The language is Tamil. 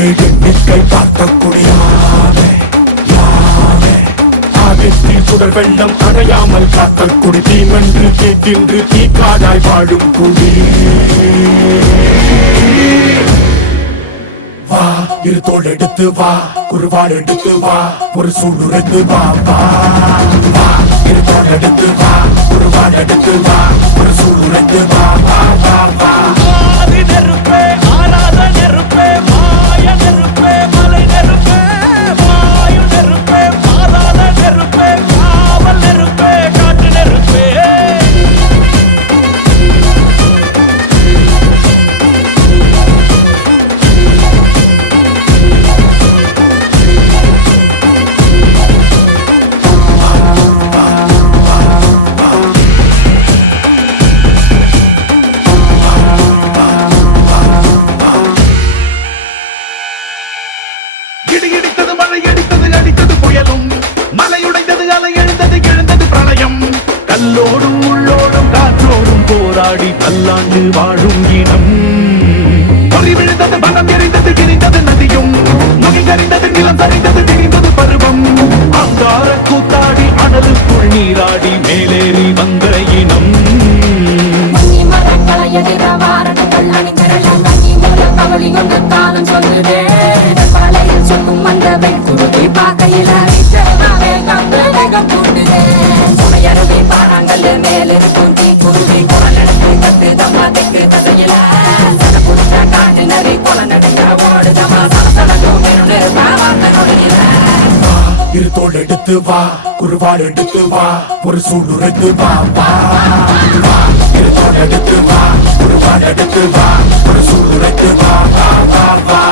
எட்டு எண்ணிக்கை பார்க்கக்கூடிய ஆகத்தில் சுடர் வெள்ளம் அடையாமல் காத்த குடி தீமென்று தீ தின்று தீக்காடாய் வாழும் குடி வா இரு தோள் எடுத்து வா குருவாள் எடுத்து வா ஒரு சூளுரைத்து வா வா வா இரு தோள் எடுத்து வா குருவாள் எடுத்து வா ஒரு சூளுரைத்து வா வா வா வா நெருப்பே ஆராத நெருப்பே மாய நெருப்பே மலை நெருப்பே மாயு நெருப்பே மாறாத நெருப்பே காவல் நெருப்பே காட்டு நெருப்பே இடித்தது மழை அடித்தது அடித்தது புயலும் மலையுடைந்தது அலை எழுந்தது எழுந்தது பிரளயம் கல்லோடும் உள்ளோடும் காற்றோடும் போராடி பல்லாண்டு வாழும் இனம் பொறி விழுந்தது பலம் எரிந்தது எரிந்தது நதியும் நுகிந்தறிந்தது நிலம் சரிந்தது தெரிந்தது பருவம் அங்கார கூத்தாடி அனலுக்குள் நீராடி மேலேறி வந்த இனம் சொக்கும் அந்த வெண்குருதி பார்க்கையில வேகம் கூட்டுது சுமையருவி பாறாங்கல் மேலிருக்கும் தீ குருவி குரல் எடுத்து கத்து தம்மா திக்கு தசையில சட புடிச்ச காட்டு நரி கொலை நடுங்க ஓடுதமா சலசலக்கும் வார்த்தை நொடியில இரு தோள் எடுத்து வா குருவாள் எடுத்து வா ஒரு சூளுரைத்து வா வா வா இரு தோள் எடுத்து வா குருவாள் எடுத்து வா ஒரு சூளுரைத்து வா வா வா வா